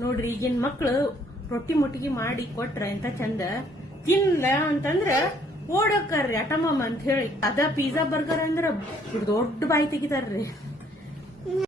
ನೋಡ್ರಿ ಈಗಿನ ಮಕ್ಳು ರೊಟ್ಟಿ ಮುಟ್ಟಿಗೆ ಮಾಡಿ ಕೊಟ್ರ ಎಂತ ಚಂದ ತಿನ್ನ ಅಂತಂದ್ರ ಓಡೋಕಾರ್ರಿ ಅಟಮಮ್ಮ ಅಂತ ಹೇಳಿ ಅದ ಪಿಜ್ಜಾ ಬರ್ಗರ್ ಅಂದ್ರ ದೊಡ್ಡ ಬಾಯಿ ತೆಗಿತಾರ್ರಿ.